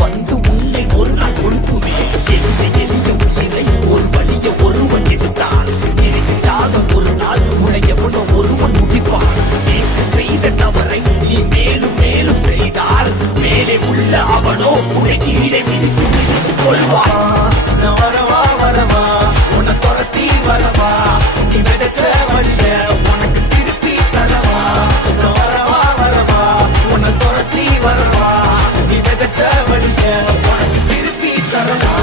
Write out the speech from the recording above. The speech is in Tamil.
வந்து உன்னை ஒரு நாள் கொடுக்குமே. எளிய எளிய உயிரை ஒரு வழிய ஒருவன் எடுத்தான். நினைக்காத ஒரு நாள் உன்னை எவனோ ஒருவன் முடிப்பான். நேற்று செய்த தவறை நீ மேலும் மேலும் செய்தால் மேலே உள்ள அவனோ உன்னை கீழே மிதித்து மிதித்துக் கொள்வான். நான் வரவா வரவா உன்னை துரத்தி வரவா, நீ விதைச்ச வழிய உனக்கு திருப்பி தரவா. நான் வரவா வரவா உன்னை துரத்தி வரவா, நீ விதைச்ச வழிய உனக்கு திருப்பி தரவா.